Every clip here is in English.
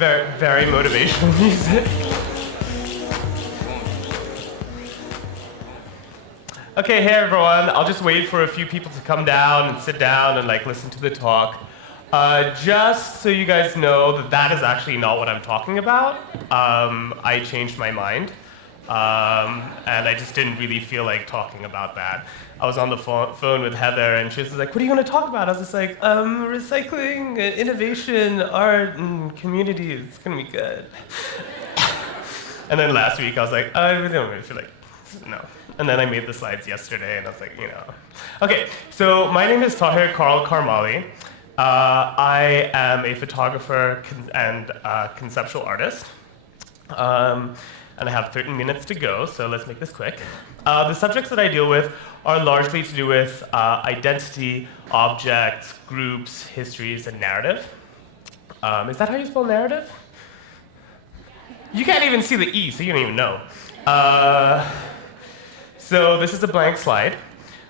Very, very motivational music. Okay, hey everyone. I'll just wait for a few people to come down and sit down and listen to the talk. Just so you guys know that that is actually not what I'm talking about. I changed my mind, and I just didn't really feel like talking about that. I was on the phone with Heather, and she was like, "What are you going to talk about?" I was just like, "Recycling, innovation, art, and community. It's going to be good." And then last week, I was like, "I really don't really feel like no." And then I made the slides yesterday, and I was like, Okay, so my name is Tahir Karmali. I am a photographer and conceptual artist. And I have 13 minutes to go, so let's make this quick. The subjects that I deal with are largely to do with identity, objects, groups, histories, and narrative. Is that how you spell narrative? You can't even see the E, so you don't even know. So this is a blank slide.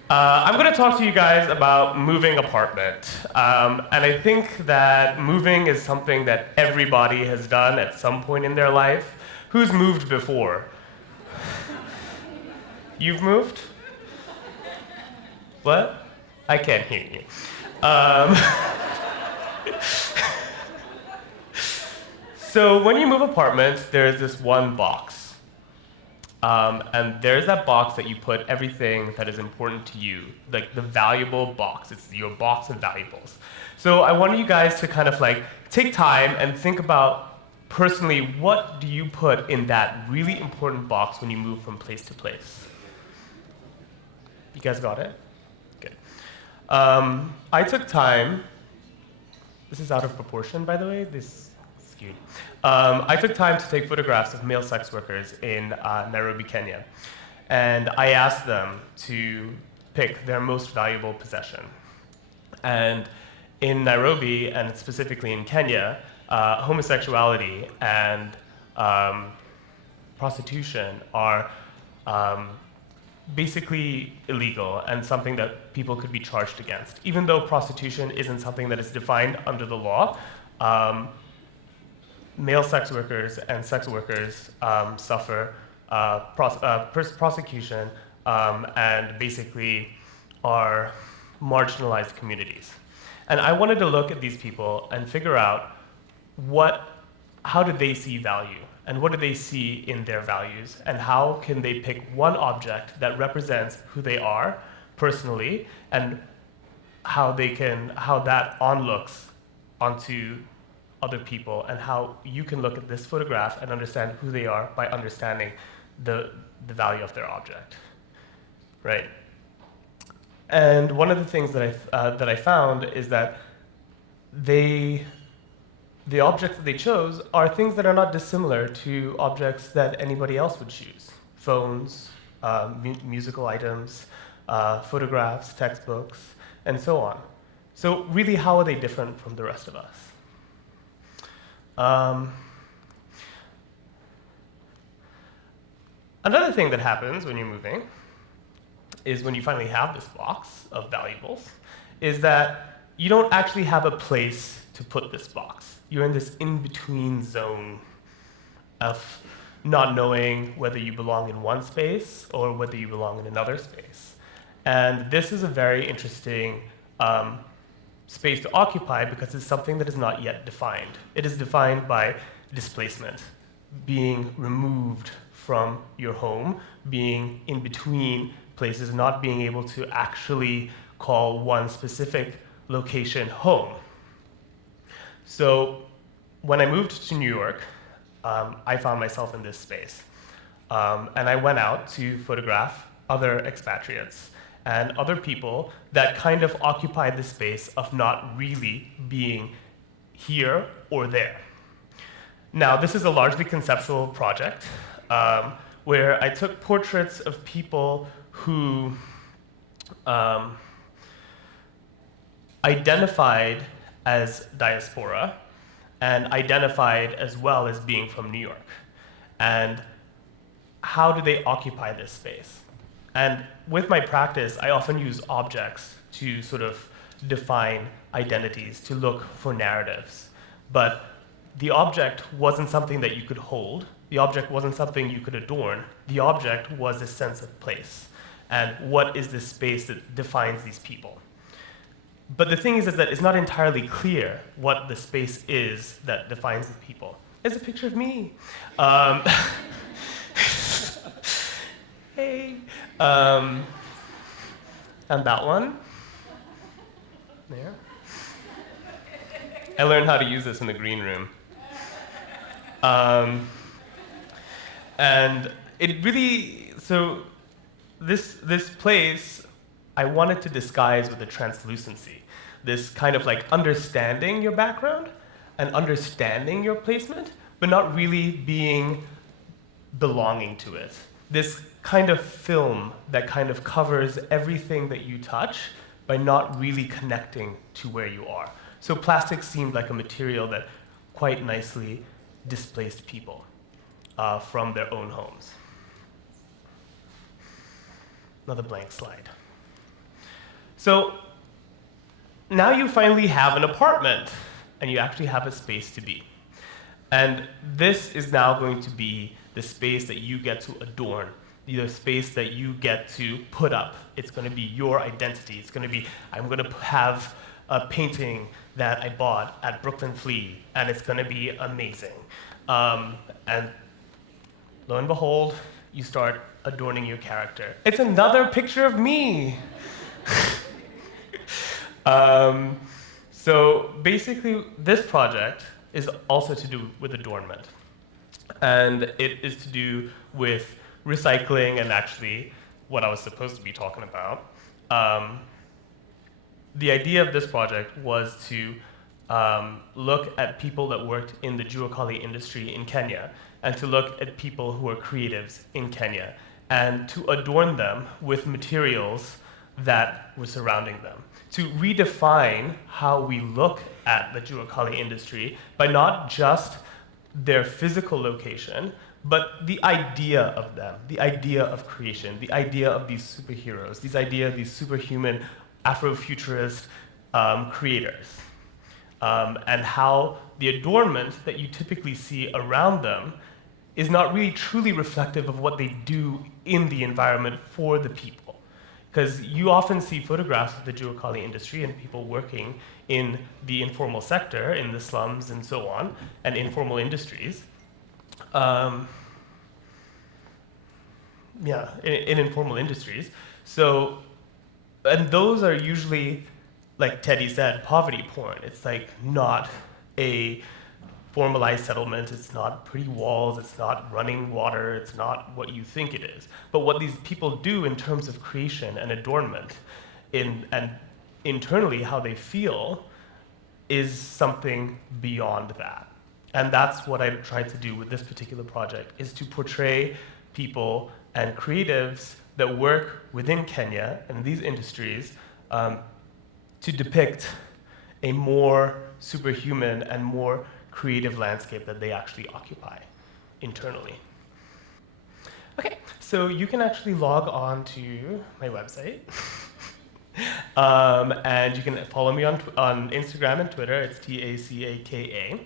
I'm going to talk to you guys about moving apartment. And I think that moving is something that everybody has done at some point in their life. Who's moved before? You've moved? What? I can't hear you. So when you move apartments, there's this one box. And there's that box that you put everything that is important to you, like the valuable box. It's your box of valuables. So I want you guys to kind of take time and think about personally, what do you put in that really important box when you move from place to place? You guys got it? Good. I took time. This is out of proportion, by the way. This is skewed. I took time to take photographs of male sex workers in Nairobi, Kenya. And I asked them to pick their most valuable possession. And in Nairobi, and specifically in Kenya, homosexuality and prostitution are basically illegal and something that people could be charged against. Even though prostitution isn't something that is defined under the law, male sex workers and sex workers suffer prosecution and basically are marginalized communities. And I wanted to look at these people and figure out how do they see value and what do they see in their values and how can they pick one object that represents who they are personally and how that looks onto other people and how you can look at this photograph and understand who they are by understanding the value of their object, right? And one of the things that I found is that the objects that they chose are things that are not dissimilar to objects that anybody else would choose. Phones, musical items, photographs, textbooks, and so on. So really, how are they different from the rest of us? Another thing that happens when you're moving is when you finally have this box of valuables, is that you don't actually have a place to put this box. You're in this in-between zone of not knowing whether you belong in one space or whether you belong in another space. And this is a very interesting space to occupy because it's something that is not yet defined. It is defined by displacement, being removed from your home, being in between places, not being able to actually call one specific location home. So when I moved to New York, I found myself in this space. And I went out to photograph other expatriates and other people that kind of occupied the space of not really being here or there. Now, this is a largely conceptual project where I took portraits of people who identified as diaspora and identified as well as being from New York. And how do they occupy this space? And with my practice, I often use objects to sort of define identities, to look for narratives. But the object wasn't something that you could hold. The object wasn't something you could adorn. The object was a sense of place. And what is this space that defines these people? But the thing is that it's not entirely clear what the space is that defines the people. It's a picture of me. Hey. And that one. There. I learned how to use this in the green room. And it really, so this place, I wanted to disguise with a translucency. This kind of like understanding your background and understanding your placement, but not really being belonging to it. This kind of film that kind of covers everything that you touch by not really connecting to where you are. So plastic seemed like a material that quite nicely displaced people from their own homes. Another blank slide. So now you finally have an apartment, and you actually have a space to be. And this is now going to be the space that you get to adorn, the space that you get to put up. It's going to be your identity. It's going to be, I'm going to have a painting that I bought at Brooklyn Flea, and it's going to be amazing. And lo and behold, you start adorning your character. It's another picture of me. So basically, this project is also to do with adornment. And it is to do with recycling and actually what I was supposed to be talking about. The idea of this project was to look at people that worked in the Juakali industry in Kenya, and to look at people who are creatives in Kenya, and to adorn them with materials that were surrounding them. To redefine how we look at the Juakali industry by not just their physical location, but the idea of them, the idea of creation, the idea of these superheroes, this idea of these superhuman Afrofuturist creators, and how the adornment that you typically see around them is not really truly reflective of what they do in the environment for the people. Because you often see photographs of the Juakali industry and people working in the informal sector, in the slums and so on, and informal industries. In informal industries. So, and those are usually, like Teddy said, poverty porn. It's like not a formalized settlement, it's not pretty walls, it's not running water, it's not what you think it is. But what these people do in terms of creation and adornment, and internally how they feel, is something beyond that. And that's what I tried to do with this particular project, is to portray people and creatives that work within Kenya and these industries to depict a more superhuman and more creative landscape that they actually occupy internally. Okay, so you can actually log on to my website. And you can follow me on Instagram and Twitter. It's TACAKA.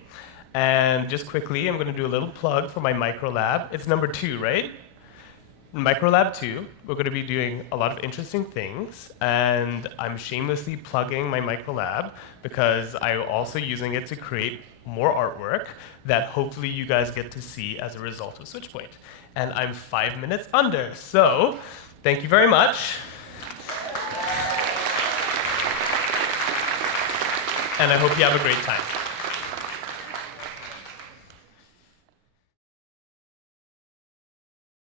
And just quickly, I'm going to do a little plug for my microlab. It's number 2, right? Microlab 2, we're going to be doing a lot of interesting things, and I'm shamelessly plugging my microlab because I'm also using it to create more artwork that hopefully you guys get to see as a result of SwitchPoint. And I'm 5 minutes under, so thank you very much. And I hope you have a great time.